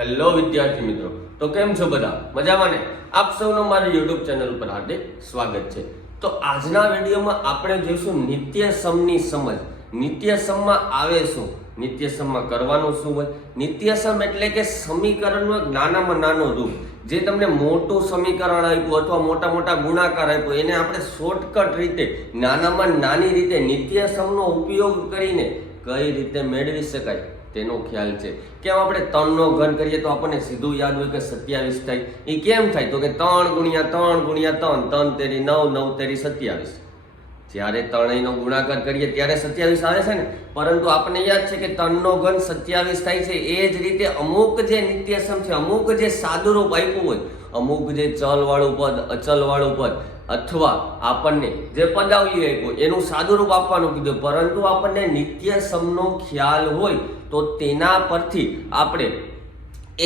Hello વિદ્યાર્થી મિત્રો, તો કેમ છો બધા? મજામાં ને? આપ સૌનો મારી YouTube ચેનલ પર હાર્દિક સ્વાગત છે. તો આજના વિડીયોમાં આપણે જોઈશું નિત્યસમની સમજ. નિત્યસમમાં આવે શું? નિત્યસમમાં કરવાનું શું હોય? નિત્યસમ એટલે કે સમીકરણનું એક નાનામાં નાનું રૂપ. જે તમને મોટું સમીકરણ આપ્યું અથવા મોટા મોટા ગુણાકાર આપ્યો, એને આપણે શોર્ટકટ રીતે નાનામાં નાની રીતે નિત્યસમનો ઉપયોગ કરીને કઈ રીતે મેળવી શકાય તેનો ખ્યાલ છે. કેમ આપણે 3 નો ઘન કરીએ તો આપણને સીધું યાદ હોય કે 27 થાય. એ કેમ થાય? તો કે 3 ગુણ્યા 3 ગુણ્યા 3, 3 તેરી 9, 9 તેરી 27. જ્યારે ત્રણેયનો ગુણાકાર કરીએ ત્યારે 27 આવે છે ને, પરંતુ આપણને યાદ છે કે 3 નો ઘન 27 થાય છે. એ જ રીતે અમુક જે નિત્યસમ છે, અમુક જે સાદુરૂપ આપ્યું હોય, અમુક જે ચલવાળું પદ, અચલવાળું પદ અથવા આપણને જે પદાવલી આપ્યું એનું સાદુરૂપ આપવાનું કીધું, પરંતુ આપણને નિત્યસમનો ખ્યાલ હોય તો તેના પરથી આપણે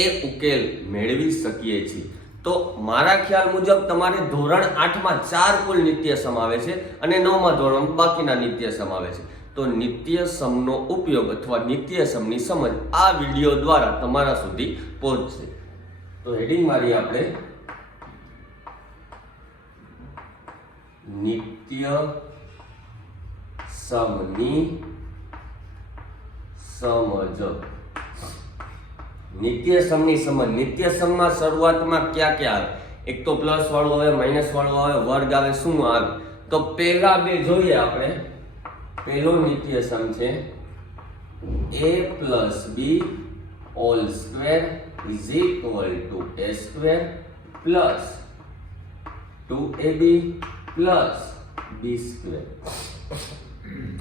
એ ઉકેલ મેળવી શકીએ છીએ. તો મારા ખ્યાલ મુજબ તમારે ધોરણ 8માં 4 કુલ નિત્યસમ આવે છે અને 9મા ધોરણમાં બાકીના નિત્યસમ આવે છે. તો નિત્યસમનો ઉપયોગ અથવા નિત્યસમની સમજ આ વિડીયો દ્વારા તમારા સુધી પહોંચશે. તો હેડિંગ મારી આપણે નિત્યસમની સમજ. નિત્યસમની સમજ. નિત્યસમમાં શરૂઆતમાં ક્યાં ક્યાં આવે? એક તો પ્લસ વાળું આવે, માઇનસ વાળું આવે, વર્ગ આવે, શું આવે? તો પહેલા બે જોઈએ આપણે. પહેલો નિત્યસમ છે a plus b all square is equal to a square plus 2ab plus b square.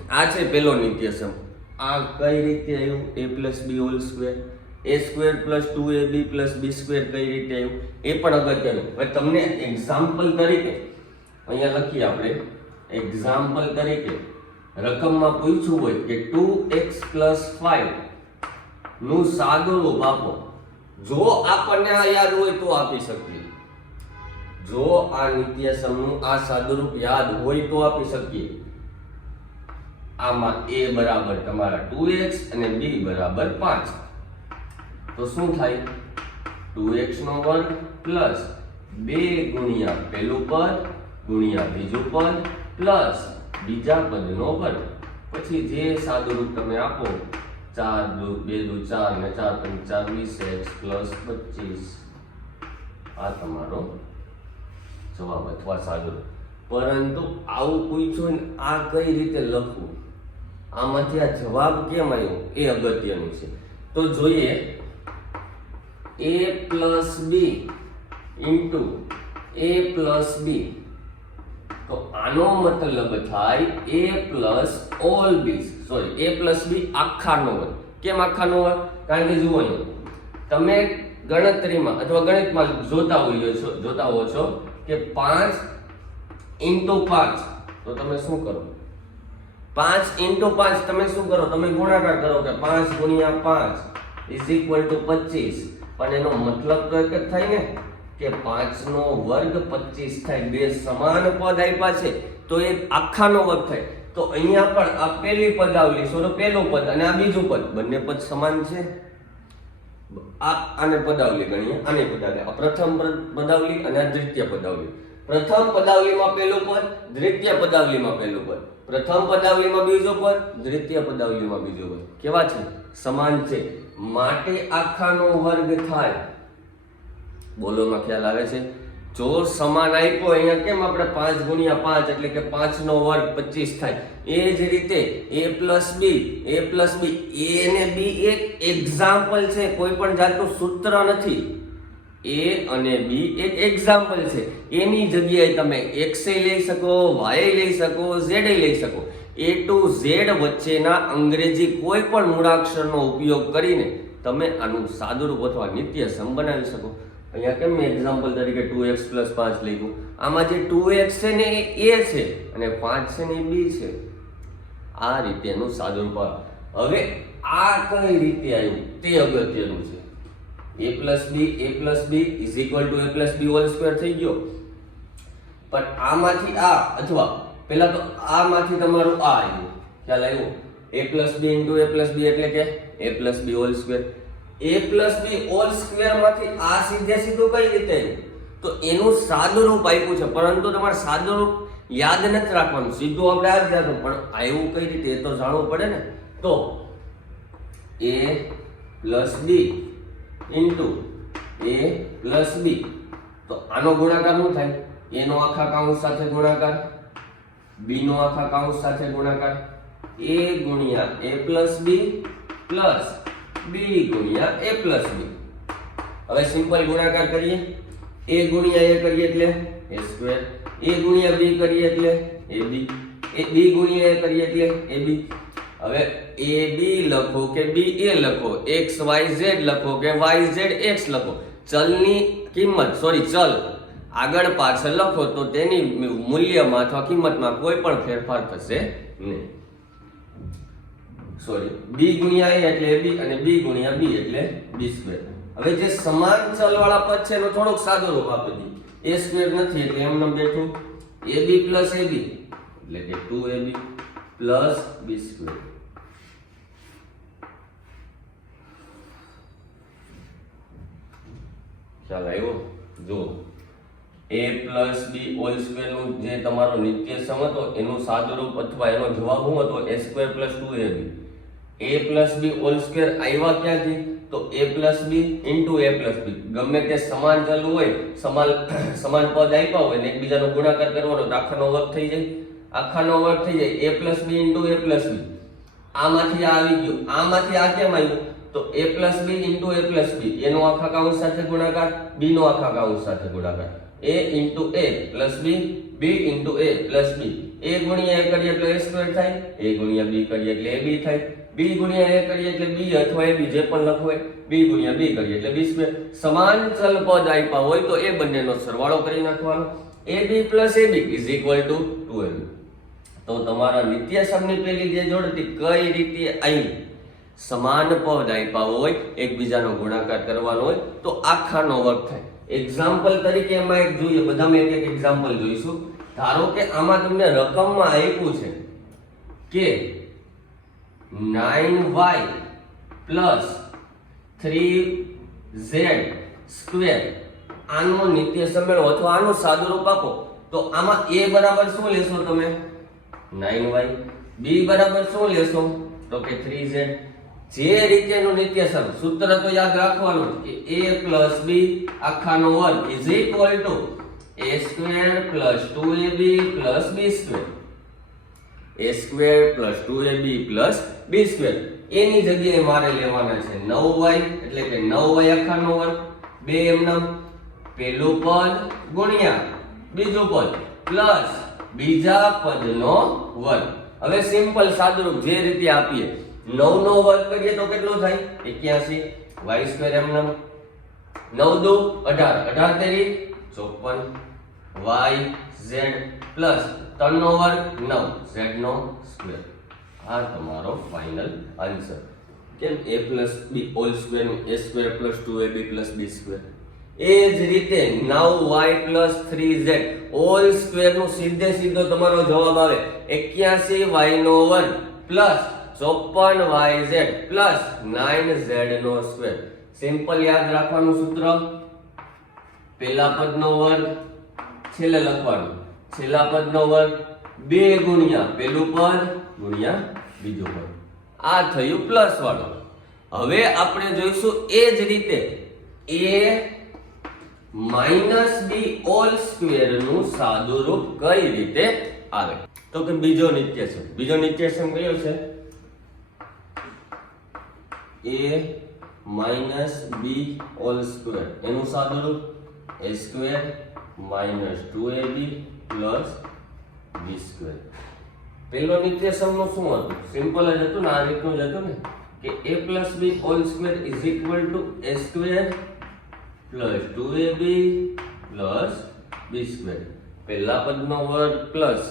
આ છે પહેલો નિત્યસમ. આ કઈ રીતે આવ્યું? a plus b all square, a square plus 2ab plus b square કઈ રીતે આવ્યું એ પણ અગત્યનું. હવે તમને એક્ઝામ્પલ તરીકે અહીંયા લખીએ આપણે. એક્ઝામ્પલ તરીકે રકમમાં પૂછ્યું હોય કે 2x plus 5 નું સાદુરૂપ આપો. જો આપણને આ યાદ હોય તો આપી શકીએ. જો આ નિત્યસમનું આ સાદુરૂપ યાદ હોય તો આપી શકીએ. આમાં a બરાબર તમારા 2x અને b બરાબર 5. તો શું થાય? 2x નો વર્ગ પ્લસ 2 ગુણ્યા પહેલું પદ ગુણ્યા બીજું પદ પ્લસ બીજા પદનો વર્ગ. પછી જે સાદુરૂપ તમે આપો, 4 2 4 ને 4 5 4 20x પ્લસ 25. આ તમારો જવાબ અથવા સાદુરૂપ. પરંતુ આવું પૂછ્યું ને આ કઈ રીતે લખવું, આમાંથી આ જવાબ કેમ આવ્યો એ અગત્યનું છે. તો જોઈએ a plus b into a plus b. તો આનો મતલબ થાય a plus all b, sorry a plus b આખાનો વર્ગ. કેમ આખાનો વર્ગ? કારણ કે જુઓ તમે ગણતરીમાં અથવા ગણિતમાં જોતા હો છો કે 5 into 5. તો તમે શું કરો? 5 into 5 તમે શું કરો? તમે ગુણાકાર કરો કે 5 ગુણ્યા 5 is equal to 25. પણ એનો મતલબ તો એક જ થાય ને કે 5 નો વર્ગ 25 થાય. બે સમાન પદ આપ્યા છે તો એ આખાનો વર્ગ થાય. તો અહીંયા પણ આ પહેલી પદાવલી, સોનો પહેલું પદ અને આ બીજું પદ, બંને પદ સમાન છે. આને પદાવલી ગણીએ, આને પદાવલી. આ પ્રથમ પદાવલી અને આ દ્વિતીય પદાવલી. પ્રથમ પદાવલીમાં પહેલું પદ, દ્વિતીય પદાવલીમાં પહેલું પદ. પ્રથમ પદાવલીમાં બીજું પદ, દ્વિતીય પદાવલીમાં બીજું પદ. કેવા છે? સમાન છે. માટે આખાનો વર્ગ થાય. બોલોમાં ખ્યાલ આવે છે? જો સમાન આપ્યો, અહીંયા કેમ આપણે 5 ગુણ્યા 5 એટલે કે 5 નો વર્ગ 25 થાય. એ જ રીતે a plus b, a plus b, a અને b એક એક્ઝામ્પલ છે, કોઈ પણ જાતનું સૂત્ર નથી. a અને b એક એક્ઝામ્પલ છે. એની જગ્યાએ તમે x લઈ શકો, y લઈ શકો, z લઈ શકો. a to z વચ્ચેના અંગ્રેજી કોઈ પણ મૂળાક્ષરનો ઉપયોગ કરીને તમે આનું સાદુરૂપ અથવા નિત્યસમ બનાવી શકો. અહીંયા કેમ મેં એક્ઝામ્પલ તરીકે 2x plus 5 લખ્યું? આમાં જે 2x છે ને એ a છે અને 5 છે ને એ b છે. આ રીતેનું સાદુરૂપ. હવે આ કઈ રીતે આવ્યું તે અગત્યનું છે. a plus b is equal to a plus b whole square થઈ ગયો. પણ આમાંથી આ અથવા પહેલા તો આમાંથી તમારું આ આવ્યું. ખ્યાલ આવ્યો? a plus b into a plus b એટલે કે a plus b whole square. a પ્લસ b હોલ સ્ક્વેર માંથી આ સીધે સીધું કઈ રીતે તો એનું સાદું રૂપ આપ્યું છે, પરંતુ તમારે સાદું રૂપ યાદ નથી રાખવાનું, સીધું આપણે આ જ યાદ, પણ આવ્યું કઈ રીતે એ તો જાણવું પડે ને. તો a પ્લસ b ઇન્ટુ a પ્લસ b, તો આનો ગુણાકાર શું થાય? a નો આખા કાઉન્સ સાથે ગુણાકાર, b નો આખા કાઉન્સ સાથે ગુણાકાર, a ગુણ્યા a પ્લસ b પ્લસ b ગુણ્યા a પ્લસ b. હવે સિમ્પલ ગુણાકાર કરીએ, a ગુણ્યા a કરીએ એટલે a સ્ક્વેર, a ગુણ્યા b કરીએ એટલે ab, b ગુણ્યા a કરીએ એટલે ab. હવે ab લખો કે ba લખો, x y z લખો કે y z x લખો, ચલની કિંમત ચલ આગળ પાછળ લખો તો તેની મૂલ્યમાં અથવા કિંમતમાં કોઈ પણ ફેરફાર થશે નહીં. b ગુણ્યા a એટલે ab અને b ગુણ્યા b એટલે b સ્ક્વેર. હવે જે સમાન ચલ વાળા પદ છે એનો થોડોક સાદો રૂપ આપી દઈએ. a સ્ક્વેર નથી એટલે એમને બેઠું ab પ્લસ ab એટલે કે 2ab પ્લસ b સ્ક્વેર. ખ્યાલ આવ્યો? જો a પ્લસ b હોલ સ્ક્વેર નું જે તમારો નિત્યસમ હતો એનું સાદું રૂપ અથવા એનો જવાબ શું હતો? a square plus 2ab. a પ્લસ b હોલ સ્ક્વેર આવ્યા ક્યાંથી? તો a પ્લસ b ઇન્ટુ a પ્લસ b. ગમે તે સમાન ચલ હોય, સમાન પદ આપ્યા હોય ને એકબીજાનો ગુણાકાર કરવાનો તો આખાનો વર્ગ થઈ જાય, આખાનો વર્ગ થઈ જાય a પ્લસ b ઇન્ટુ a પ્લસ b. આમાંથી આ આવી ગયું, આમાંથી આ કેમ આવ્યું? તો a પ્લસ b ઇન્ટુ a પ્લસ b, એનો આખા કાઉન્સ સાથે ગુણાકાર, b નો આખા કાઉન્સ સાથે ગુણાકાર, a ઇન્ટુ a પ્લસ b, b ઇન્ટુ a પ્લસ b. a ગુણ્યા a કરીએ એટલે a સ્ક્વેર થાય, a ગુણ્યા b કરીએ એટલે ab થાય, b ગુણ્યા a કરીએ એટલે b અથવા ab જે પણ લખવું હોય, b ગુણ્યા b કરીએ એટલે b સ્ક્વેર. સમાન ચલ પદ આપ્યા હોય તો એ બંનેનો સરવાળો કરી નાખવાનો. ab plus ab is equal two 2ab. તો તમારા નિત્યસમની પેલી જે જોડ હતી કઈ રીતે આવી? સમાન પદ આપ્યા હોય, એકબીજાનો ગુણાકાર કરવાનો હોય તો આખાનો વર્ગ થાય. એક્ઝામ્પલ તરીકે એમાં એક જોઈએ, બધામાં એક એક એક્ઝામ્પલ જોઈશું. ધારો કે આમાં તમને રકમમાં આપ્યું છે કે 9y પ્લસ 3z સ્ક્વેર, આનો નિત્યસમ મેળવો અથવા આનું સાદું રૂપ આપો. તો આમાં a બરાબર શું લેશો તમે? 9y. b બરાબર શું લેશો? તો કે 3z. જે રીતેનું નિત્યસમ સૂત્ર તો યાદ રાખવાનું કે a પ્લસ b આખાનો વર્ગ is equal to a square plus 2ab plus b square. a square plus 2ab plus b square. એની જગ્યાએ મારે લેવાના છે 9y એટલે કે 9y આખાનો વર્ગ, બે એમનામ પેલું પદ ગુણ્યા બીજું પદ પ્લસ બીજા પદનો વર્ગ. હવે સિમ્પલ સાદુરૂપ જે રીતે આપીએ, 9 નો વર્ગ કરીએ તો કેટલો થાય? 81. y સ્ક્વેર એમનામ 9 દુ 18, 18 તેરી 54, y z પ્લસ 3 નો વર્ગ 9, z નો સ્ક્વેર. આ તમારો ફાઇનલ આન્સર. કેમ? a પ્લસ b હોલ સ્ક્વેર નું a square plus 2ab plus b square. એ જ રીતે 9y plus 3z hall square નું સીધે સીધો તમારો જવાબ આવે 81y નો વર્ગ પ્લસ 54yz પ્લસ 9z નો સ્ક્વેર. સિમ્પલ યાદ રાખવાનું સૂત્ર, પહેલા પદનો વર્ગ છેલ્લે લખવાનું, છેલ્લા પદનો વર્ગ 2 ગુણ્યા પહેલું પદ ગુણ્યા બીજું પદ. આ થયું પ્લસ વાળો. હવે આપણે જોઈશું એ જ રીતે a minus b whole square નું સાદું રૂપ કઈ રીતે આવે? તો કે બીજો નિત્યસમ. બીજો નિત્યસમ કયો છે? a minus b whole square, એનું સાદું રૂપ a square minus 2ab plus b square. પહેલો નિત્યસમ નું શું હતું? સિમ્પલ જ હતું ને, આ રીતનું જ હતું ને કે a પ્લસ b whole square is equal to a square plus 2ab plus b square. પહેલા પદનો વર્ગ પ્લસ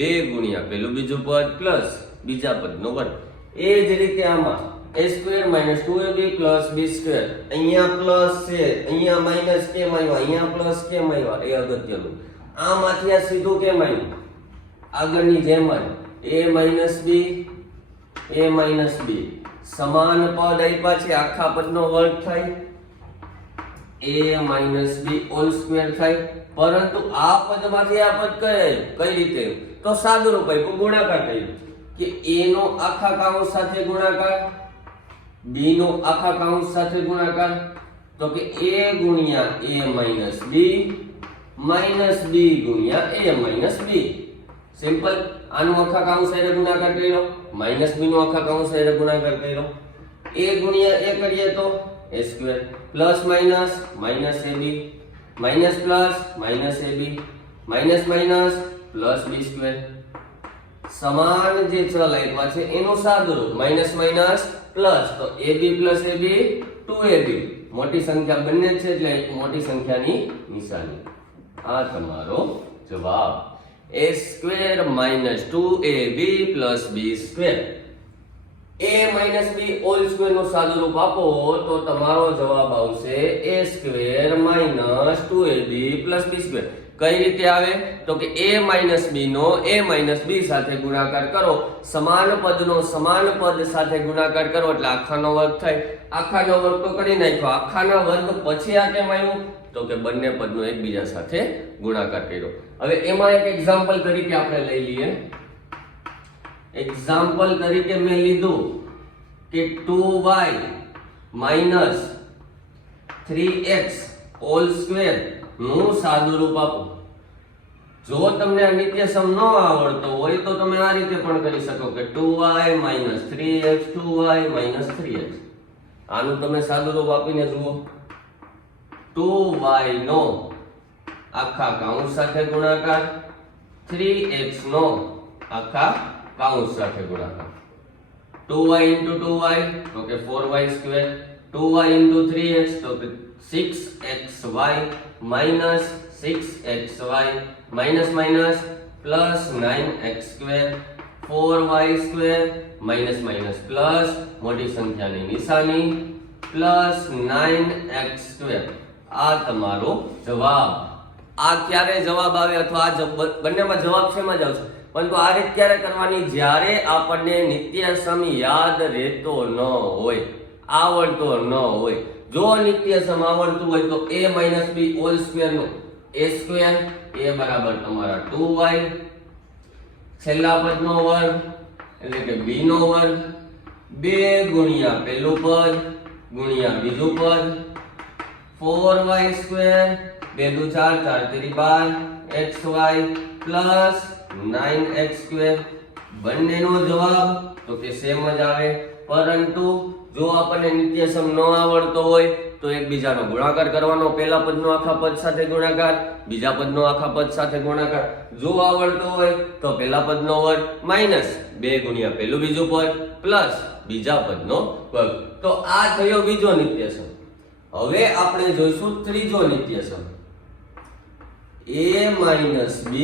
2 ગુણ્યા પહેલું બીજું પદ પ્લસ બીજા પદનો વર્ગ. એ જ રીતે આમાં a square minus 2ab plus b square. અહીંયા પ્લસ છે, અહીંયા માઈનસ કેમ આવ્યા, અહીંયા પ્લસ કેમ આવ્યા એ અગત્યનું. આમાંથી આ સીધું કેમ આવ્યું? આગળની જેમ જ a માઈનસ b સમાન પદ આપ્યા છે, આખા પદનો વર્ગ થાય, a minus b whole square થાય. પરંતુ આ પદમાંથી આ પદ કઈ રીતે? તો સાદુરૂપ આપ્યું, ગુણાકાર કર્યું કે a નો આખા કૌંસ સાથે ગુણાકાર, b નો આખા કૌંસ સાથે ગુણાકાર, તો કે a ગુણ્યા a minus b minus b ગુણ્યા a માઇનસ b. સિમ્પલ. આનો આખા કૌંસ સાથે ગુણાકાર કર્યો, માઇનસ b નો આખા કૌંસ સાથે ગુણાકાર કર્યો, a ગુણ્યા a કરીએ તો a square plus minus minus ab minus plus minus ab minus minus plus b square. સમાન જે ચલ આપ્યા છે એનું સાદુરૂપ માઇનસ માઇનસ પ્લસ, તો ab પ્લસ ab 2ab. મોટી સંખ્યા બંને છે એટલે મોટી સંખ્યાની નિશાની. આ તમારો જવાબ. a square minus 2ab plus b square. a minus b whole square નું સાદુરૂપ આપો તો તમારો જવાબ આવશે a square minus 2ab plus b square. કઈ રીતે આવે? તો કે a માઇનસ b નો a માઇનસ b સાથે ગુણાકાર કરો, સમાન પદનો સમાન પદ સાથે ગુણાકાર કરો એટલે આખાનો વર્ગ થાય. આખાનો વર્ગ તો કરી નાખ્યો, આખાના વર્ગ પછી આ કેમ આવ્યું? તો કે બંને પદનો એકબીજા સાથે ગુણાકાર કર્યો. હવે એમાં એક એક્ઝામ્પલ તરીકે આપણે લઈ લઈએ. એક્ઝામ્પલ તરીકે મેં લીધું કે 2y minus 3x hall square નું સાદુરૂપ આપો. જો તમને આ નિત્યસમ ન આવડતો હોય તો તમે આ રીતે પણ કરી શકો કે 2y minus 3x 2y minus 3x. આનું તમે સાદુરૂપ આપીને જુઓ. 2y નો આખા કૌંસ સાથે ગુણાકાર, 3x નો આખા કૌંસ સાથે ગુણાકાર. 2y into 2y તો કે 4y square, 2y into 3x તો કે 6xy minus 6xy minus minus plus 9x square, 4y square minus minus plus મોટી સંખ્યાની નિશાની plus 9x સ્ક્વેર. આ તમારો જવાબ. આ ક્યારે જવાબ આવે અથવા આ બંનેમાં જવાબ શેમાં જ આવશે? પરંતુ આ રીત ક્યારે કરવાની? જ્યારે આપણને નિત્યસમ યાદ રહેતો ન હોય, આવડતો ન હોય. જો નિત્યસમ આવડતું હોય તો a minus b whole square નો a સ્ક્વેર, a બરાબર તમારા 2y, છેલ્લા પદનો વર્ગ એટલે કે b નો વર્ગ, 2 ગુણ્યા પહેલું પદ ગુણ્યા બીજું પદ, 4y સ્ક્વેર 2 દુ 4 4 તેરી 12 xy પ્લસ 9x સ્ક્વેર. બંનેનો જવાબ તો કે સેમ જ આવે. પરંતુ જો આપણને નિત્યસમ ન આવડતો હોય તો એકબીજાનો ગુણાકાર કરવાનો. પહેલા પદનો આખા પદ સાથે ગુણાકાર, બીજા પદનો આખા પદ સાથે ગુણાકાર. જો આવડતો હોય તો પહેલા પદનો વર્ગ માઇનસ 2 ગુણ્યા પહેલું બીજું પદ પ્લસ બીજા પદનો વર્ગ. તો આ થયો બીજો નિત્યસમ. હવે આપણે જોઈશું ત્રીજો નિત્યસમ. a માઇનસ b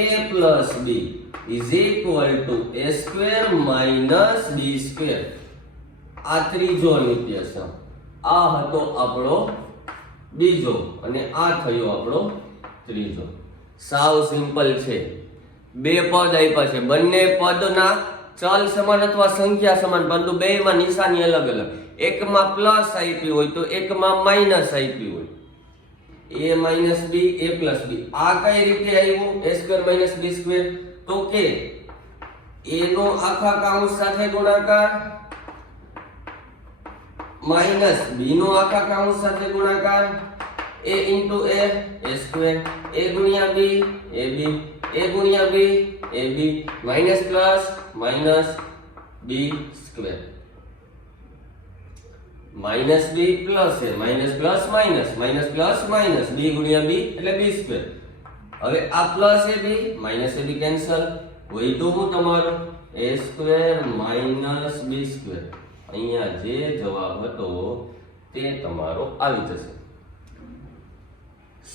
a પ્લસ b is equal to a square minus b square. આ ત્રીજો નિત્યસમ. આ હતો આપણો બીજો અને આ થયો આપણો ત્રીજો. સાવ સિમ્પલ છે. બે પદ આપ્યા છે, બંને પદના ચલ સમાન અથવા સંખ્યા સમાન, પરંતુ બેયમાં નિશાની અલગ અલગ. એકમાં પ્લસ આપી હોય તો એકમાં માઇનસ આપી હોય. a માઇનસ b a પ્લસ b. આ કઈ રીતે આવ્યું? a square minus b square. તો કે a નો આખા કૌંસ સાથે ગુણાકાર માઇનસ b નો આખા કૌંસ સાથે ગુણાકાર, a into a square, a ગુણ્યા b ab, a ગુણ્યા b ab minus plus minus b square, minus b plus a minus plus minus minus plus minus b ગુણ્યા b એટલે b સ્ક્વેર. હવે આ plus ab minus ab cancel, વધ્યું હું તમારો a square minus b square. અહીંયા જે જવાબ હતો તે તમારો આવી જશે.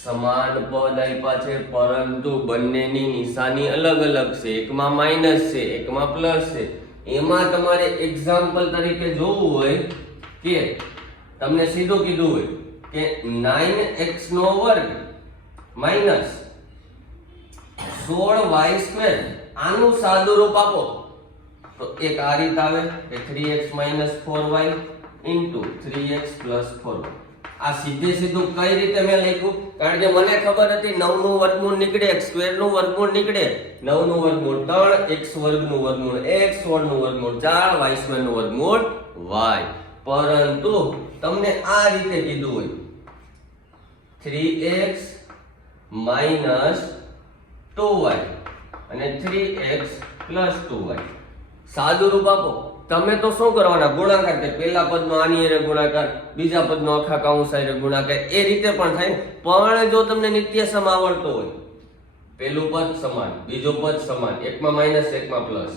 સમાન પદ આપ્યા છે પરંતુ બંનેની નિશાની અલગ અલગ છે. એકમાં માઇનસ છે, એકમાં પ્લસ છે. એમાં તમારે એક્ઝામ્પલ તરીકે જોવું હોય કે તમને સીધું કીધું હોય કે 9x નો વર્ગ માઇનસ 16y સ્ક્વેર. આનું સાદું રૂપ આપો તો એક આ રીત આવે કે 3x - 4y * 3x + 4y. આ સીધે સીધું કઈ રીતે મેં લખ્યું? કારણ કે મને ખબર હતી 9 નું વર્ગમૂળ નીકળે, x સ્ક્વેર નું વર્ગમૂળ નીકળે, 9 નું વર્ગમૂળ 3, x વર્ગ નું વર્ગમૂળ x, 16 નું વર્ગમૂળ 4, y સ્ક્વેર નું વર્ગમૂળ y. પરંતુ તમને આ રીતે કીધું હોય 3x - 2y અને 3x + 2y. સાદું રૂપ આપો. તમે તો શું કરવાના? ગુણાકાર કે પહેલા પદનો આની હારે ગુણાકાર, બીજા પદનો આખા કૌંસ હારે ગુણાકાર, એ રીતે પણ થાય. પણ જો તમને નિત્યસમ આવડતો હોય, પહેલું પદ સમાન, બીજું પદ સમાન, એકમાં માઈનસ એકમાં પ્લસ,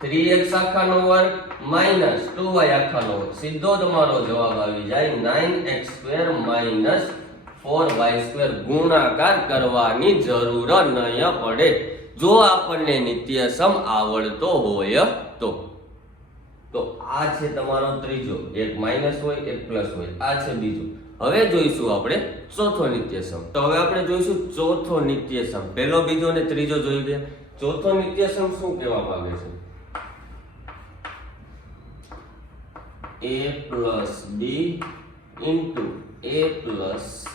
3x આખાનો વર્ગ માઈનસ 2y આખાનો વર્ગ, સીધો તમારો જવાબ આવી જાય 9x² - 4y² ગુણાકાર કરવાની જરૂર નહીં પડે જો આપણને નિત્યસમ આવડતો હોય તો. તો આ છે તમારો ત્રીજો, એક માઈનસ હોય એક પ્લસ હોય, આ છે બીજો. હવે જોઈશું આપણે ચોથો નિત્યસમ. તો હવે આપણે જોઈશું ચોથો નિત્યસમ. પહેલો, બીજો અને ત્રીજો જોઈ ગયા. ચોથો નિત્યસમ શું કહેવા માંગે છે? a + b * a + c.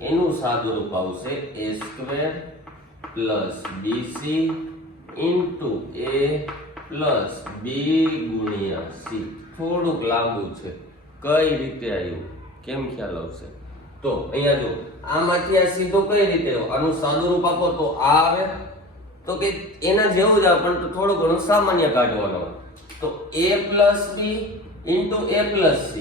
એનું સાદું રૂપ આવશે a² + bc * a + b * c. થોડુંક લાંબુ છે. કઈ રીતે આવ્યું? કેમ ખ્યાલ આવશે? તો અહીંયા જો, આમાંથી આ સીધો કઈ રીતે આવ્યો? આનું સાદું રૂપ આપો તો આ આવે, તો કે એના જેવું જ આવે, પણ થોડું ઘણું સામાન્ય કાઢવાનું હોય. તો a + b * a + c,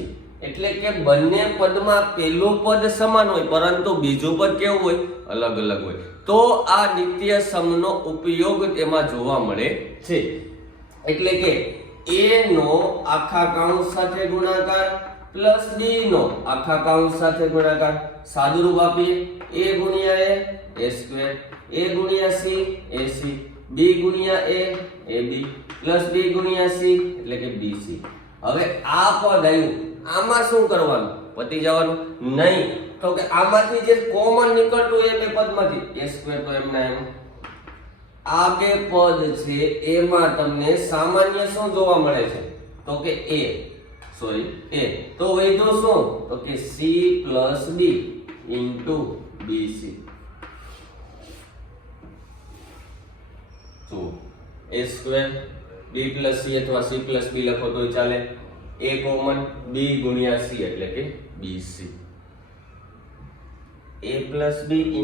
એટલે કે બંને પદમાં પહેલું પદ સમાન હોય પરંતુ બીજું પદ કેવું હોય? અલગ અલગ હોય. તો આ નિત્યસમનો ઉપયોગ તેમાં જોવા મળે છે. એટલે કે a નો આખા કૌંસ સાથે ગુણાકાર પ્લસ b નો આખા કૌંસ સાથે ગુણાકાર. સાદું રૂપ આપીએ a * a, a², a * c, ac, b * a, ab, plus b * c એટલે કે bc. હવે આ પદ આવ્યું, આમાં શું કરવાનું? પતી જવાનું નહીં. તો કે આમાંથી જે કોમન નીકળતું એ બે પદમાંથી a² તો એમના એમ. આ બે પદ છે એમાં તમને સામાન્ય શું જોવા મળે છે? તો કે a. તો વધ્યું શું? તો કે c + b * bc. તો a² b + c અથવા c + b લખો તો ચાલે. a કોમન, b * c એટલે કે bc. a + b *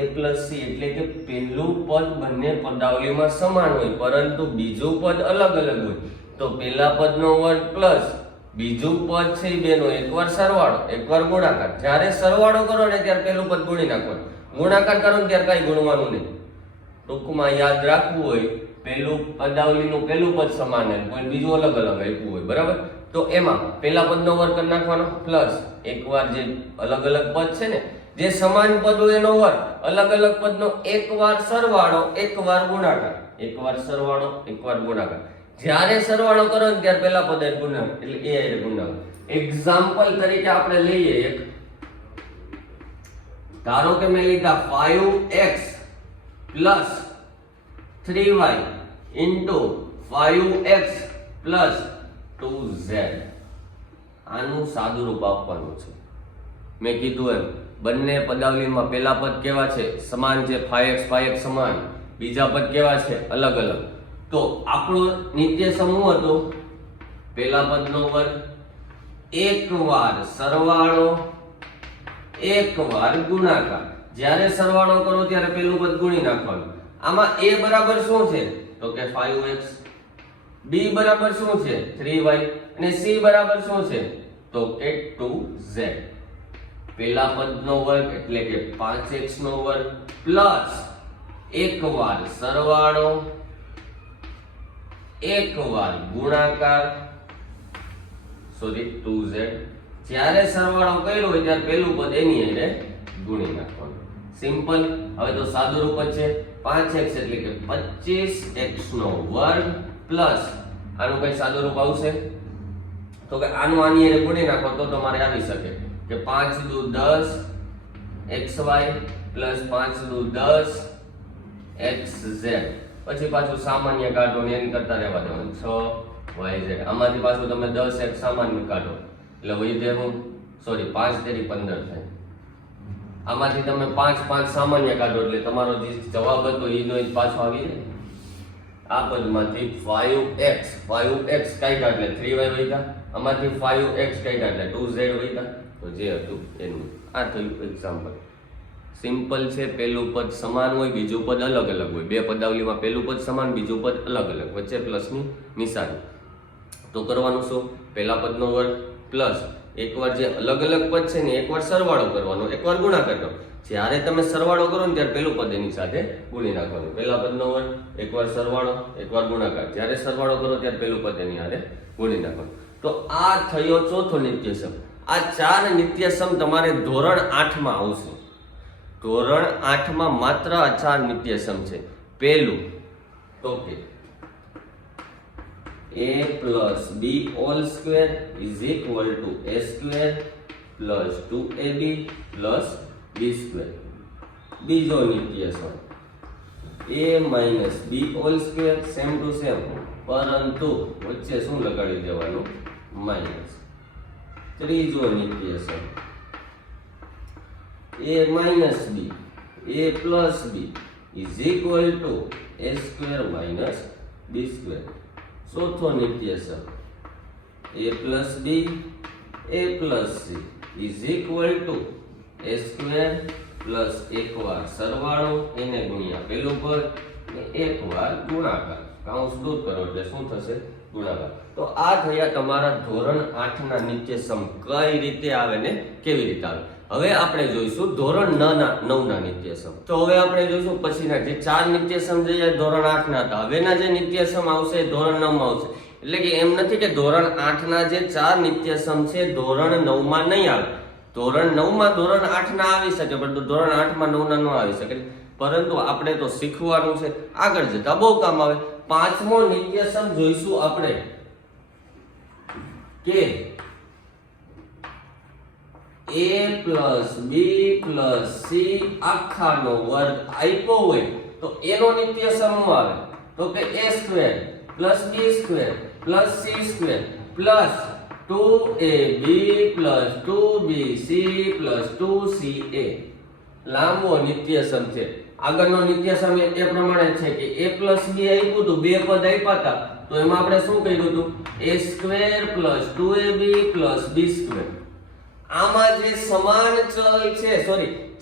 a + c એટલે કે પહેલું પદ બંને પદાવલીમાં સમાન હોય પરંતુ બીજું પદ અલગ અલગ હોય. તો પહેલા પદનો વર્ગ પ્લસ બીજું પદ છે બેનો એકવાર સરવાળો એકવાર ગુણાકાર. જ્યારે સરવાળો કરો ને ત્યારે પહેલું પદ ગુણી નાખવાનું, ગુણાકાર કરો ને ત્યારે કઈ ગુણવાનું નહીં. ટૂંકમાં યાદ રાખવું હોય, પહેલું પદાવલીનું પહેલું પદ સમાન હોય પણ બીજું અલગ અલગ આપ્યું હોય, બરાબર? તો એમાં પહેલા પદનો વર્ગ કરી નાખવાનો પ્લસ એકવાર જે અલગ અલગ પદ છે ને, જે સમાન પદ હોય એનો વર્ગ, અલગ અલગ પદનો એકવાર સરવાળો એકવાર ગુણાકાર, એકવાર સરવાળો એકવાર ગુણાકાર. જ્યારે સરવાળો કરો ને ત્યારે પહેલા પદ ગુણાકાર એટલે એ ગુણાકાર. એક્ઝામ્પલ તરીકે આપણે લઈએ એક. ધારો કે મેં લીધા 5x + 3y * 5x + 2z. આનું સાદું રૂપ આપવાનું છે. મેં કીધું એમ બંને પદાવલીમાં પહેલા પદ કેવા છે? સમાન છે, 5x સમાન. બીજા પદ કેવા છે? અલગ અલગ. તો આપણો નિત્યસમ શું હતો? પહેલા પદનો વર્ગ એકવાર સરવાળો એકવાર ગુણાકાર. જ્યારે સરવાળો કરો ત્યારે પહેલું પદ ગુણી નાખવાનું. આમાં a બરાબર શું છે? તો કે 5x, b બરાબર શું છે? 3y અને c બરાબર શું છે? તો કે 2z. પહેલા પદનો વર્ગ એટલે કે 5x નો વર્ગ પ્લસ એકવાર સરવાળો એકવાર ગુણાકાર 2z. જ્યારે સરવાળો કર્યો હોય ત્યારે પહેલું પદ એની હારે ગુણી નાખવાનું. સિમ્પલ. હવે તો સાદું રૂપ છે. 5x એટલે કે 25x નો વર્ગ પ્લસ આનું કઈ સાદું રૂપ આવશે? તો કે આનું આની હારે ગુણી નાખો તો તમારે આવી શકે કે 5 દુ 10 xy + 5 દુ 10 xz. પછી પાછું સામાન્ય કાઢો ને એની કરતા રહેવા દેવાનું 6yz. આમાંથી પાછું તમે 10x સામાન્ય કાઢો એટલે વૈધે હું 5 તેરી 15 થાય. આમાંથી તમે 5 સામાન્ય કાઢો એટલે તમારો જે જવાબ હતો એનો જ પાછો આવી જાય. આ પદમાંથી 5x કાઢ્યા એટલે 3y વધ્યા, આમાંથી 5x કાઢ્યા એટલે 2z વધ્યા. તો જે હતું એનું આ થયું એક્ઝામ્પલ. સિમ્પલ છે. પહેલું પદ સમાન હોય, બીજું પદ અલગ અલગ હોય. બે પદાવલીમાં પહેલું પદ સમાન, બીજું પદ અલગ અલગ, વચ્ચે પ્લસની નિશાની. તો કરવાનું શું? પહેલા પદનો વર્ગ પ્લસ એકવાર જે અલગ અલગ પદ છે ને એકવાર સરવાળો કરવાનો, એકવાર ગુણાકાર કરવાનો. જ્યારે તમે સરવાળો કરો ને ત્યારે પહેલું પદ એની સાથે ગુણી નાખવાનું. પહેલા પદનો વર્ગ, એકવાર સરવાળો, એકવાર ગુણાકાર. જ્યારે સરવાળો કરો ત્યારે પહેલું પદ એની સાથે ગુણી નાખવાનું. તો આ થયો ચોથો નિત્યસમ. આ 4 નિત્યસમ તમારે ધોરણ 8 માં આવશે. ધોરણ 8 માં માત્ર આ 4 નિત્યસમ છે. પહેલું તો કે a plus b all square is equal to a square plus 2ab plus b square. બીજો નિત્યસમ a minus b all square same to same, પરંતુ વચ્ચે શું લગાડી દેવાનું? માઇનસ. ત્રીજો નિત્યસમ a minus b a plus b is equal to a square minus b square. ચોથો નિત્યસમ a plus b a plus c is equal to a square plus એકવાર સરવાળો એને ગુણ્યા પેલું પદ ને એકવાર ગુણાકાર. કૌંસ દૂર કરો એટલે શું થશે? ગુણાકાર. તો આ થયા તમારા ધોરણ 8 ના નિત્યસમ. કઈ રીતે આવે ને કેવી રીતે આવે. હવે આપણે જોઈશું ધોરણ 9 ના નિત્યસમ. તો હવે આપણે જોઈશું પછીના જે 4 નિત્યસમ જે ધોરણ 8 ના હતા, હવેના જે નિત્યસમ આવશે ધોરણ 9 માં આવશે. એટલે કે એમ નથી કે ધોરણ 8 ના જે 4 નિત્યસમ છે ધોરણ 9 માં નહીં આવે. ધોરણ 9 માં ધોરણ 8 ના આવી શકે, પરંતુ ધોરણ 8 માં 9 ના ન આવી શકે. પરંતુ આપણે તો શીખવાનું છે, આગળ જતા બહુ કામ આવે. પાંચમો નિત્યસમ જોઈશું આપણે કે a plus b plus c આખાનો વર્ગ આપ્યો હોય તો એનો નિત્યસમ આવે તો કે a square plus b square plus c square plus 2ab plus 2bc plus 2ca. લાંબો નિત્યસમ છે. આગળનો નિત્યસમ એ પ્રમાણે છે કે a plus b આપ્યું તો બે પદ આપ્યા હતા તો એમાં આપણે શું કર્યું હતું? a square plus 2ab plus b square. આમાં જે સમાન ચલ છે,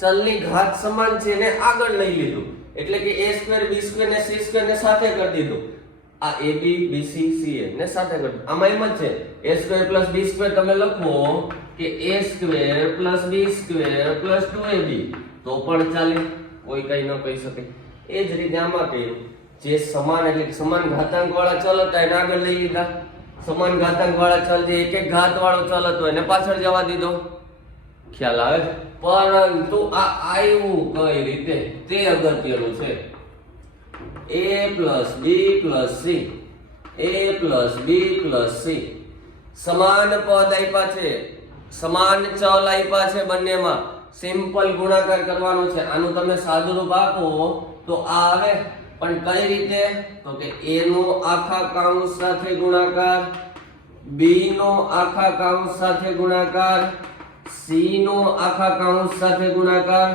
ચલની ઘાત સમાન છે એને આગળ લઈ લીધું, એટલે કે a square b square ને c square ને સાથે કરી દીધું. આ ab bc ca ને સાથે કરી દીધું. આમાં એમ જ છે a square plus b square તમે લખો કે a square plus b square plus 2ab તો પણ ચાલે, કોઈ કઈ ન કહી શકે. એ જ રીતે આમાં કે જે સમાન એટલે સમાન ઘાતાંક વાળા ચલ હતા એને આગળ લઈ લીધા. સમાન ઘાતાંક વાળા ચલ જે એક એક ઘાત વાળો ચલ હતો એને પાછળ જવા દીધો. ખ્યાલ આવે છે? પરંતુ આ આવ્યું કઈ રીતે તે અગત્યનું છે. a plus b plus c a plus b plus c સમાન પદ આપ્યા છે, સમાન ચલ આપ્યા છે બંનેમાં. સિમ્પલ ગુણાકાર કરવાનો છે. આનું તમે સાદુરૂપ આપો તો આ આવે, પણ કઈ રીતે? તો કે a નો આખા કૌંસ સાથે ગુણાકાર, b નો આખા કૌંસ સાથે ગુણાકાર, c નો આખા કૌંસ સાથે ગુણાકાર.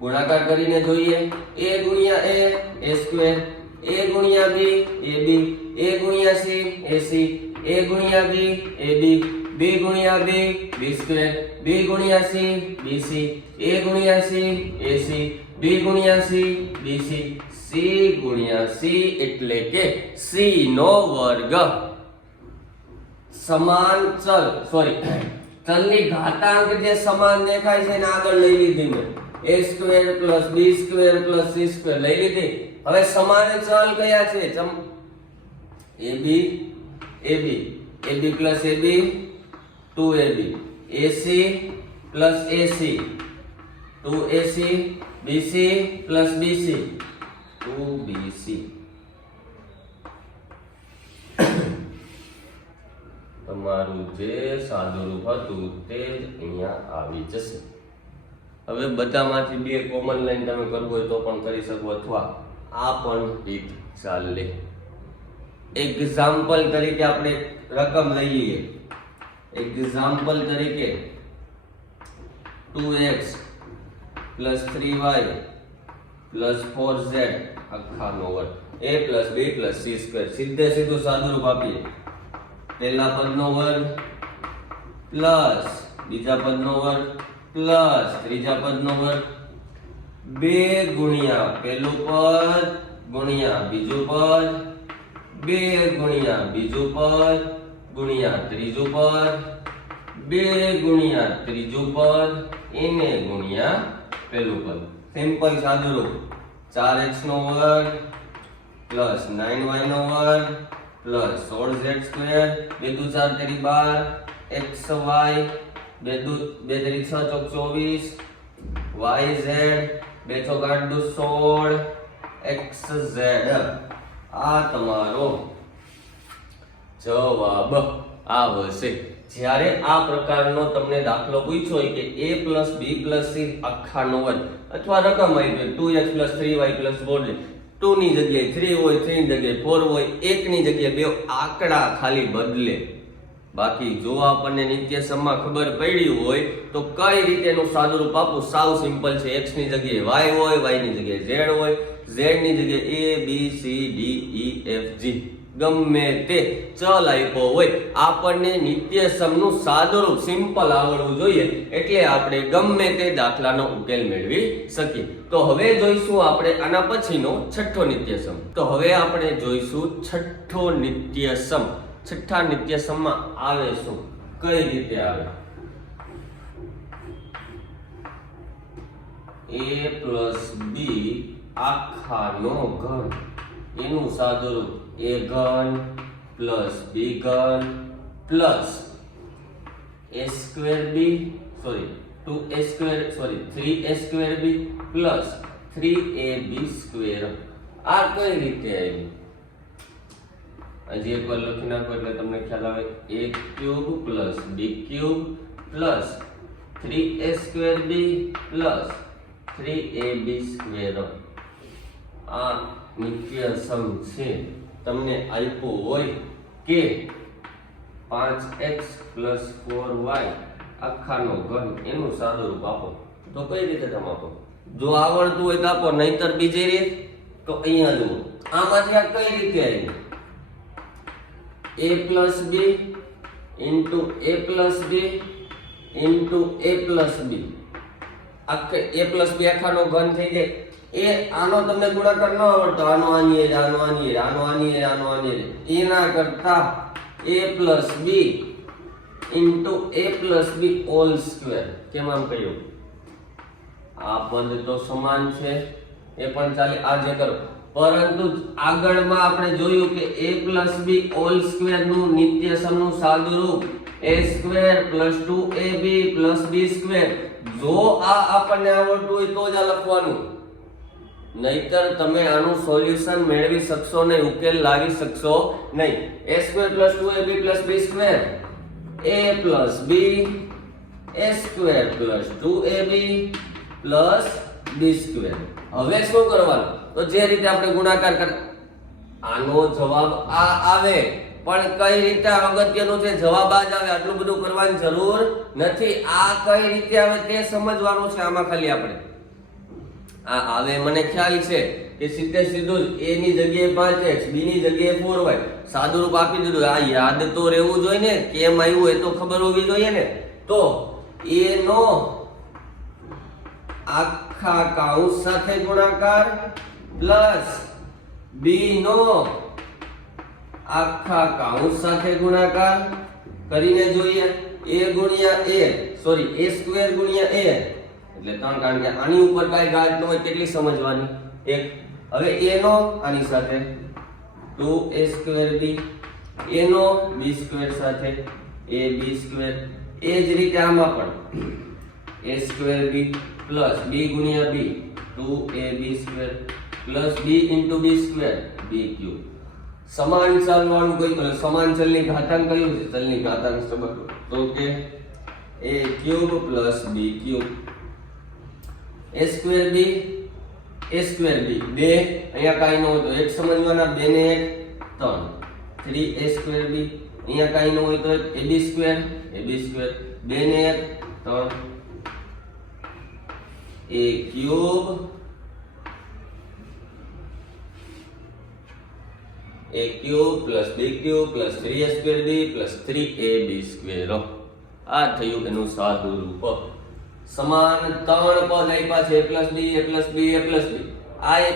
ગુણાકાર કરીને જોઈએ. a ગુણ્યા a square, a ગુણ્યા b ab, a ગુણ્યા c ac, a ગુણ્યા b ab, b ગુણ્યા b b square, b ગુણ્યા c bc, a ગુણ્યા c ac, b ગુણ્યા c bc, c ગુણ્યા c એટલે કે c નો વર્ગ. સમાન ચલની ઘાતાંક જે સમાન દેખાય છે એને આગળ લઈ લીધી મેં. a square plus b square plus c square લઈ લીધી. હવે સમાન ચલ કયા છે? ab ab plus ab 2ab, ac plus ac 2ac, bc plus bc 2bc. તમારું જે સાદુરૂપ હતું તે જ અહીંયા આવી જશે. હવે બધામાંથી બે કોમન લાઈન તમે કરવું હોય તો પણ કરી શકો, અથવા આ પણ રીત ચાલે. એક્ઝામ્પલ તરીકે આપણે રકમ લઈ લઈએ. એક્ઝામ્પલ તરીકે 2x + 3y + 4z આખાનો વર્ગ a + b + c². સીધે સીધું સાદુરૂપ આપીએ. પહેલા પદનો વર્ગ પ્લસ બીજા પદનો વર્ગ પ્લસ ત્રીજા પદનો વર્ગ 2 ગુણ્યા પહેલું પદ ગુણ્યા બીજું પદ 2 ગુણ્યા બીજું પદ ગુણ્યા ત્રીજું પદ 2 ગુણ્યા ત્રીજું પદ એને ગુણ્યા પહેલું પદ. સિમ્પલ સાદુરૂપ. 4x નો વર્ગ પ્લસ 9y નો વર્ગ પ્લસ 16z². 2 દુ 4 તેરી 12 xy 2 તેરી 6 ચોક 24 yz 2 ચોક 8 દુ 16 xz. આ તમારો જવાબ આવશે. જ્યારે આ પ્રકારનો તમને દાખલો પૂછ્યો હોય કે a + b + c આખાનો વર્ગ અથવા રકમ આવી ગઈ 2x + 3y + 4z 2 ની જગ્યાએ 3 હોય 3 ની જગ્યાએ 4 હોય 1 ની જગ્યાએ બે આંકડા ખાલી બદલે. બાકી જો આપણને નિત્યસમમાં ખબર પડી હોય તો કઈ રીતે એનું સાદુરૂપ આપવું સાવ સિમ્પલ છે. x ની જગ્યાએ y હોય y ની જગ્યાએ z હોય z ની જગ્યાએ a b c d e f g ગમે તે ચલ આપ્યો હોય આપણને નિત્યસમનું સાદુરૂપ સિમ્પલ આવડવું જોઈએ એટલે આપણે ગમે તે દાખલાનો ઉકેલ મેળવી શકીએ. તો હવે જોઈશું આપણે આના પછીનો છઠ્ઠો નિત્યસમ. તો હવે આપણે જોઈશું છઠ્ઠો નિત્યસમ. છઠ્ઠા નિત્યસમમાં આવે શું, કઈ રીતે આવે? a + b આખાનો ઘન એનું સાદુરૂપ a ઘન + b ઘન plus a²b 3a²b plus 3ab². આ કઈ રીતે આવી? હજી એકવાર લખી નાખો એટલે તમને ખ્યાલ આવે. a³ + b³ plus 3a²b plus 3ab². આ નિત્યસમ છે. તમને આપ્યું હોય કે 5x + 4y આખાનો ઘન એનું સાદુરૂપ આપો તો કઈ રીતે તમે આપો? જો આવડતું હોય તો આપો, નહીતર બીજી રીત. તો અહીંયા જુઓ આમાંથી આ કઈ રીતે આવી? a + b * a + b * a + b આખે a + b આખાનો ઘન થઈ જાય. એ આનો તમને ગુણાકાર ન આવડતો આનો આની એર આનો આની એર આનો આની એર આનો આની એર એના કરતા a + b * a + b ² કેમ આમ કહ્યું? આ પદ તો સમાન છે એ પણ ચાલે, આ જે કરો. પરંતુ આગળમાં આપણે જોયું કે a + b ² નું નિત્યસમનું સાદુરૂપ a² + 2ab + b². જો આ આપણને આવડતું હોય તો જ આ લખવાનું, નહીતર તમે આનું સોલ્યુશન મેળવી શકશો નહીં, ઉકેલ લાવી શકશો નહીં. a² + 2ab + b² a + b a² + 2ab + b². હવે શું કરવાનું? તો જે રીતે આપણે ગુણાકાર કર આનો જવાબ આ આવે, પણ કઈ રીતે અગત્યનું છે, જવાબ આ જ આવે. આટલું બધું કરવાની જરૂર નથી. આ કઈ રીતે આવે તે સમજવાનું છે. આમાં ખાલી આપણે આ આવે મને ખ્યાલ છે કે સીધે સીધું જ a ની જગ્યાએ 5x b ની જગ્યાએ 4y સાદુરૂપ આપી દીધું. આ યાદ તો રહેવું જોઈએ ને, કેમ આવ્યું એ તો ખબર હોવી જોઈએ ને. તો a નો આખા કૌંસ સાથે ગુણાકાર પ્લસ b નો આખા કૌંસ સાથે ગુણાકાર કરીને જોઈએ. a * a a² * a એટલે 3, કારણ કે આની ઉપર કાઈ ગાજ ન હોય. કેટલી સમજવાની? 1. હવે a નો આની સાથે 2a²b a નો b² સાથે ab². એ જ રીતે આમાં પણ a²b plus b * b 2ab² plus b * b² b³. સમાન ચલવાળું કોઈ સમાન ચલની ઘાતાંક કયું છે? ચલની ઘાતાંક સંબંધ. તો કે a³ + b³ a²b a square b 2 અહીંયા કાઈ ન હોય તો 1 સમજવાના 2 ને 1 3 3a સ્ક્વેર b અહીંયા કાઈ ન હોય તો ab સ્ક્વેર 2 ને 1 3 a cube a cube plus b cube plus 3a square b plus 3ab square આ થયું એનું સાદું રૂપ સમાન ત્રણ પદ આપ્યા છે a plus b a plus b a plus b આ a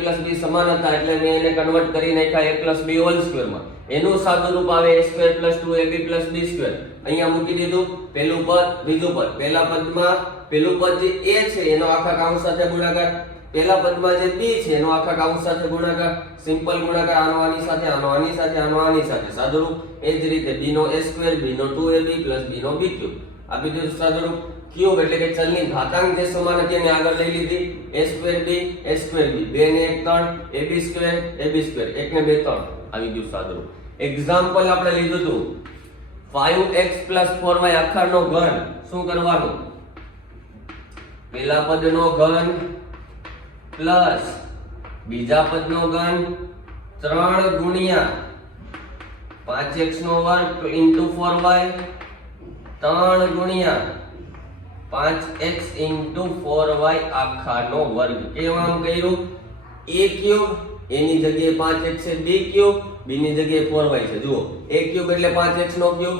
plus b સમાન હતા એટલે મેં એને કન્વર્ટ કરી નાખ્યા a plus b whole square માં એનું સાદું રૂપ આવે a square plus 2ab plus b square અહીંયા મૂકી દીધું પહેલું પદ બીજું પદ પહેલા પદમાં પહેલું પદ જે a છે એનો આખા કાઉન્સ સાથે ગુણાકાર પહેલા પદમાં જે b છે એનો આખા કાઉન્સ સાથે ગુણાકાર સિમ્પલ ગુણાકાર આનો આની સાથે આનો આની સાથે આનો આની સાથે સાદું રૂપ એ જ રીતે b નો a સ્ક્વેર b નો 2ab plus b નો b ક્યુબ આ બીજું સાદું રૂપ ક્યુબ એટલે કે ચલની ઘાતાંક જે સમાન હતી એને આગળ લઈ લીધી a સ્ક્વેર b 2 ને 1 3 ab સ્ક્વેર 1 ને 2 3 આવી ગયું સાદું રૂપ એક્ઝામ્પલ આપણે લીધું હતું 5x 4y આખાનો ઘન શું કરવાનું પહેલા પદનો ઘન પ્લસ બીજા પદનો ઘન 3 ગુણ્યા 5x નો વર્ગ into 4y 3 ગુણ્યા 5x into 4y આખાનો વર્ગ કેમ આમ કર્યું a ક્યુબ એની જગ્યાએ 5x છે b ક્યુબ b ની જગ્યાએ 4y છે જુઓ a ક્યુબ એટલે 5x નો ક્યુબ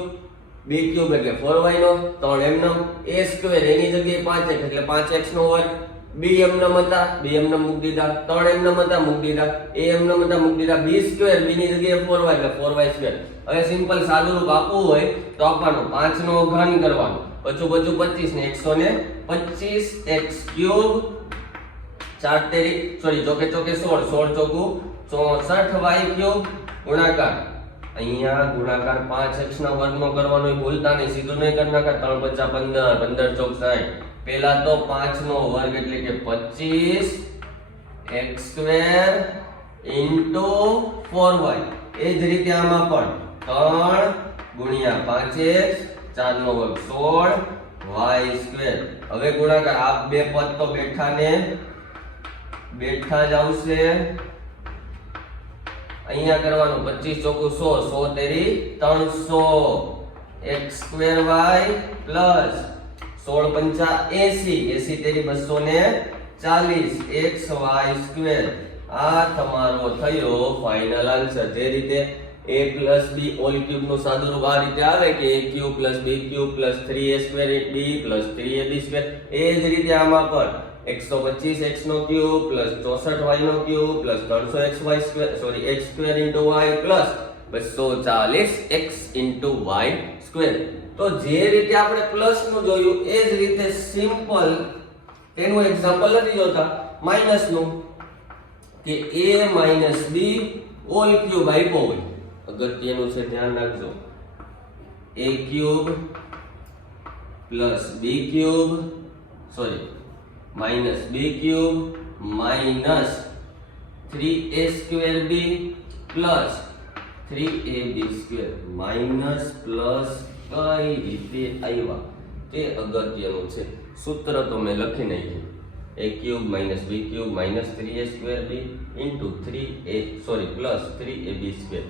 b ક્યુબ એટલે 4y નો 3 એમનમ a સ્ક્વેર એની જગ્યાએ 5x એટલે 5x નો વર્ગ b એમનમ હતા b એમનમ મૂકી દીધા 3 એમનમ હતા મૂકી દીધા a એમનમ હતા મૂકી દીધા b સ્ક્વેર b ની જગ્યાએ 4y એટલે 4y સ્ક્વેર હવે સિમ્પલ સાદું રૂપ આપવું હોય તો આપવાનું 5 નો ઘન કરવાનો બચું 25 ને 125x ક્યુબ 4 તેરી સોરી ચોકે ચોકે 16 ચોકું 64y ક્યુબ ગુણાકાર અહીંયા ગુણાકાર 5x ના વર્ગનો કરવાનો ભૂલતા નહીં સીધું નહીં કરી નાખા 3 5 15 15 ચોક 60 પહેલા તો 5 નો વર્ગ એટલે કે 25x સ્ક્વેર into 4y એ જ રીતે આમાં પણ 3 ગુણ્યા 5x 4 નો વર્ગ 16 y સ્ક્વેર હવે ગુણાકાર આ બે પદ તો બેઠા જ આવશે અહીંયા કરવાનું 25 ચોકું 100 100 તેરી 300 x સ્ક્વેર y પ્લસ 16 પંચા 80 તેરી 240 x y સ્ક્વેર આ તમારો થયો ફાઇનલ આન્સર જે રીતે a plus b whole cube નું સાદું રૂપ આ રીતે આવે કે a cube plus b cube plus 3a square b plus 3ab square એ જ રીતે આમાં પણ 125x નો ક્યુબ plus 64y નો cube plus 300xy square sorry x square into y plus 240x into y સ્ક્વેર તો જે રીતે આપણે પ્લસ નું જોયું એ જ રીતે સિમ્પલ તેનું એક્ઝામ્પલ નથી જોતા માઈનસ નું કે a b હોલ ક્યુબ આપ્યો હોય અગત્યનું છે ધ્યાન રાખજો a cube plus b cube sorry minus b cube minus 3a square b plus 3ab square minus plus કઈ રીતે આવ્યા તે અગત્યનું છે સૂત્ર તો મેં લખી નાખ્યું a cube minus b cube minus 3a square b into 3a sorry plus 3ab square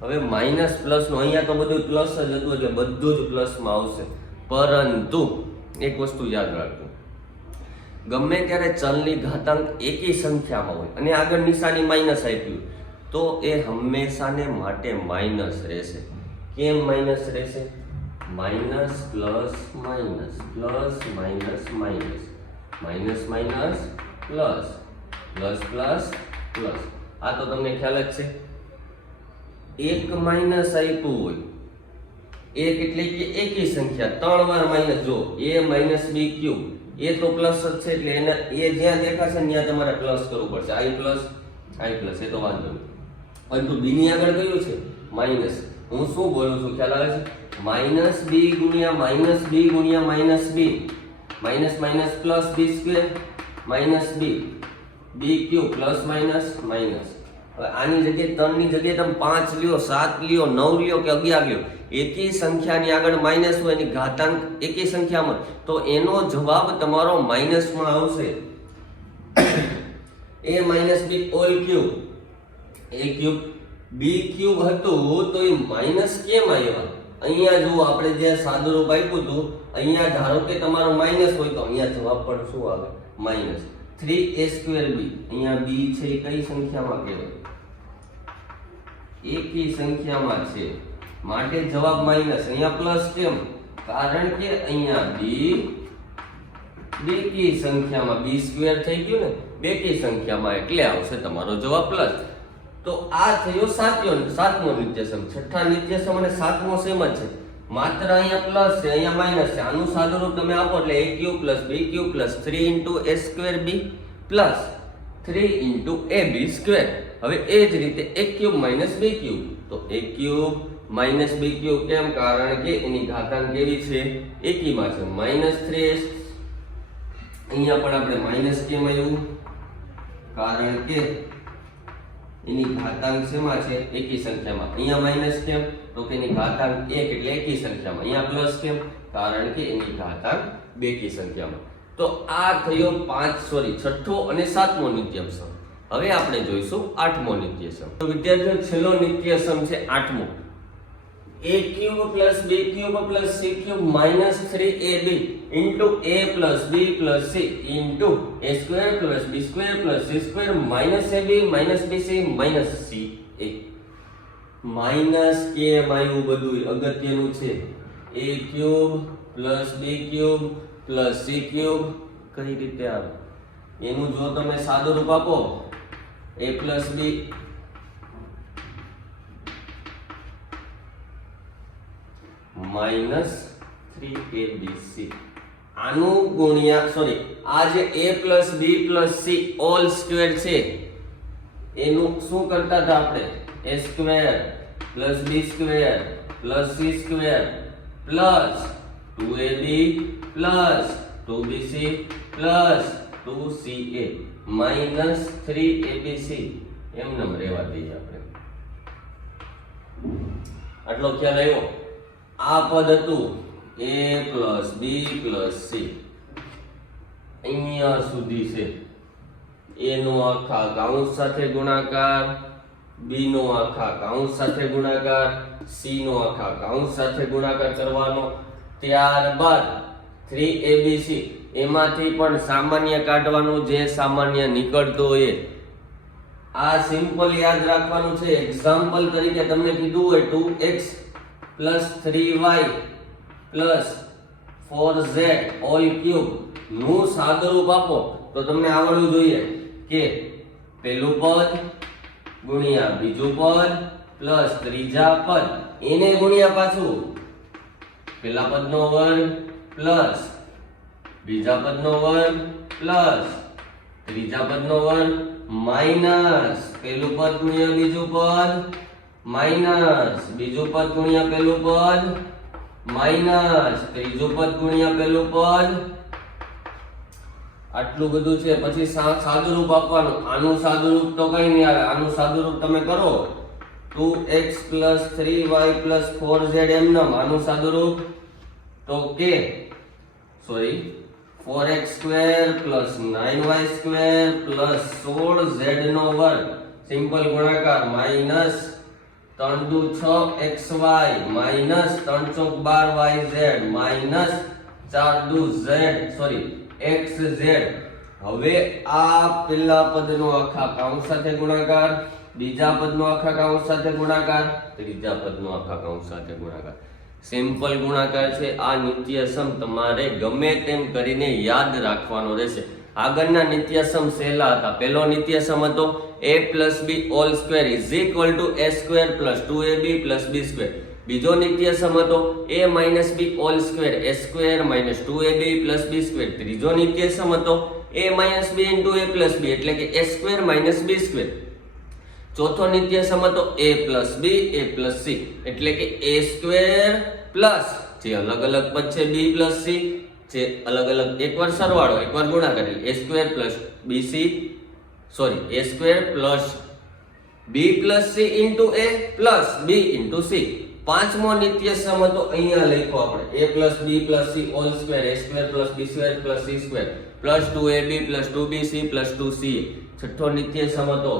હવે માઈનસ પ્લસ નું અહીંયા તો બધું પ્લસ જ હતું એટલે બધું જ પ્લસ માં આવશે પરંતુ એક વસ્તુ યાદ રાખજો ગમે ત્યારે ચલની ઘાતાંક એકી સંખ્યામાં હોય અને આગળ નિશાની માઈનસ આપ્યું તો એ હંમેશાને માટે માઈનસ રહેશે કેમ માઈનસ રહેશે minus plus minus plus minus minus minus minus plus plus plus plus આ તો તમને ખ્યાલ જ છે એક માઈનસ આપ્યું હોય એક એટલે કે એકી સંખ્યા 3 વાર માઈનસ જો a માઈનસ b ક્યુબ એ તો પ્લસ જ છે એટલે એને એ જ્યાં દેખાશે ત્યાં તમારે પ્લસ કરવું પડશે i પ્લસ એ તો વાંધો નહીં પરંતુ b ની આગળ કયું છે માઈનસ હું શું બોલું છું ખ્યાલ આવે છે માઈનસ b ગુણ્યા માઈનસ b ગુણ્યા minus b minus minus plus b square minus b cube plus minus minus હવે આની જગ્યાએ 3 ની જગ્યાએ તમે 5 લ્યો 7 લ્યો 9 લ્યો કે 11 લ્યો એકી સંખ્યાની આગળ માઈનસ હોય એની ઘાતાંક એકી સંખ્યામાં તો એનો જવાબ તમારો માઈનસ માં આવશે a minus b all cube, a cube b cube હતું તો એ માઇનસ કેમ આવ્યા? અહીંયા જો આપણે જે સાદુરૂપ આપ્યું હતું, અહીંયા ધારો કે તમારો માઇનસ હોય તો અહીંયા જવાબ પણ શું આવે? Minus 3a²b. અહીંયા b છે એ કઈ સંખ્યામાં કહેવાય? એકી સંખ્યામાં છે, માટે જવાબ માઇનસ. અહીંયા પ્લસ કેમ? કારણ કે અહીંયા b બેકી સંખ્યામાં, b² થઈ ગયું ને, બેકી સંખ્યામાં, એટલે આવશે તમારો જવાબ પ્લસ. તો આ થયો સાતમો નિત્યસમ. છઠ્ઠા નિત્યસમ અને સાતમો સેમ જ છે, માત્ર અહીંયા પ્લસ છે, અહીંયા માઇનસ છે. આનું સાદુરૂપ તમે આપો એટલે a³ + b³ + 3 × a²b + 3 × ab². હવે એ જ રીતે a³ - b³, તો a³ - b³ કેમ? કારણ કે એની ઘાતાંક કેવી છે? એકીમાં છે, -3s. અહીંયા પણ આપણે માઇનસ કેમ આવ્યું? કારણ કે એની ઘાતાંક શેમાં છે? એકી સંખ્યામાં. અહીંયા માઇનસ કેમ? તો કે એની ઘાતાંક 1 એટલે એકી સંખ્યામાં. અહીંયા પ્લસ કેમ? કારણ કે એની ઘાતાંક બેકી સંખ્યામાં. તો આ થયો છઠ્ઠો અને સાતમો નિત્યસમ. હવે આપણે જોઈશું આઠમો નિત્યસમ. તો વિદ્યાર્થીઓ, છેલ્લો નિત્યસમ છે આઠમો. a³ + b³ + c³ - 3ab * a + b + c * a² + b² + c² - ab - bc - ca. Minus કેમ આવ્યું? બધું અગત્યનું છે. a³ + b³ + c³ કઈ રીતે આવે? એનું જો તમે સાદુરૂપ આપો a + b -3abc, આનું ગુણ્યા આ જે a + b + c all square છે એનું શું કરતા હતા આપણે? a² + b² + c² + 2ab + 2bc + 2ca -3abc એમ રહેવા દઈએ આપણે. આટલો ખ્યાલ આવ્યો? આ પદ હતું a + b + c, અહીંયા સુધી છે. a નો આખા કૌંસ સાથે ગુણાકાર, b નો આખા કૌંસ સાથે ગુણાકાર, c નો આખા કૌંસ સાથે ગુણાકાર કરવાનો. ત્યારબાદ 3abc એમાંથી પણ સામાન્ય કાઢવાનું, જે સામાન્ય નીકળતો હોય. આ સિમ્પલ યાદ રાખવાનું છે. એક્ઝામ્પલ તરીકે તમને કીધું હોય 2x + 3y + 4z all cube નું સાદુરૂપ આપો તો તમને આવડવું જોઈએ કે પહેલું પદ ગુણ્યા બીજું પદ પ્લસ ત્રીજા પદ, એને ગુણ્યા પાછું પહેલા પદનો વર્ગ પ્લસ બીજા પદનો વર્ગ પ્લસ ત્રીજા પદનો વર્ગ માઈનસ પહેલું પદ ગુણ્યા બીજું પદ માઈનસ બીજું પદ ગુણ્યા પહેલું પદ માઈનસ ત્રીજું પદ ગુણ્યા પહેલું પદ. આટલું બધું છે. પછી સાદુરૂપ આપવાનું. આનું સાદુરૂપ તો કઈ નહીં આવે. આનું સાદુરૂપ તમે કરો 2x + 3y + 4z એમનેમ. આનું સાદુરૂપ તો કે 4x² + 9y² + 16z નો વર્ગ સિમ્પલ ગુણાકાર માઈનસ 3 દુ 6xy માઈનસ 3 ચોક 12yz માઈનસ 4 દુ xz. હવે આ પહેલા પદનો આખા કૌંસ સાથે ગુણાકાર, બીજા પદનો આખા કૌંસ સાથે ગુણાકાર, ત્રીજા પદનો આખા કૌંસ સાથે ગુણાકાર. સિમ્પલ ગુણાકાર છે. આ નિત્યસમ તમારે ગમે તેમ કરીને યાદ રાખવાનો રહેશે. આગળના નિત્યસમ સહેલા હતા. પહેલો નિત્યસમ હતો a + b whole square = a² + 2ab + b². બીજો નિત્યસમ હતો a - b whole square a² - 2ab + b². ત્રીજો નિત્યસમ હતો a - b * a + b એટલે કે a² - b². ચોથો નિત્યસમ હતો a + b a + c એટલે કે a² પ્લસ જે અલગ અલગ પદ છે b + c, જે અલગ અલગ એકવાર સરવાળો એકવાર ગુણાકાર એટલે a² + bc a² + b + c * a + b * c. પાંચમો નિત્યસમ હતો અહીંયા લખ્યો આપણે a + b + c whole square a² + b² + c² + 2ab + 2bc + 2ca છઠ્ઠો નિત્યસમ હતો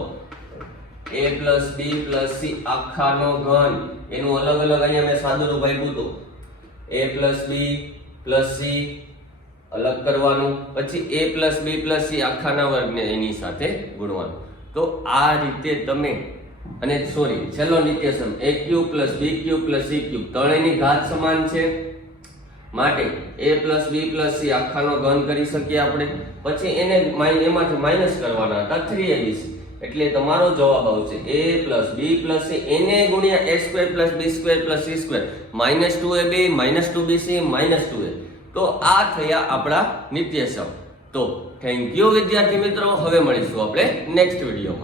a plus b plus c આખાનો ઘન, એનું અલગ અલગ અહીંયા મેં સાદું રૂપ આપ્યું હતું. a plus b plus c અલગ કરવાનું, પછી a plus b plus c આખાના વર્ગને એની સાથે ગુણવાનું. તો આ રીતે તમે, અને સોરી છેલ્લો નિત્યસમ a cube plus b cube plus c cube, ત્રણેયની ઘાત સમાન છે માટે a plus b plus c આખાનો ઘન કરી શકીએ આપણે. પછી એને એમાંથી માઇનસ કરવાના હતા 3abc, એટલે તમારો જવાબ આવશે a plus b plus c એને ગુણ્યા a square plus b square plus c square minus 2ab minus 2bc minus 2a. તો આ થયા આપણા નિત્યસમ. તો થેન્ક યુ વિદ્યાર્થી મિત્રો. હવે મળીશું આપણે નેક્સ્ટ વિડીયોમાં.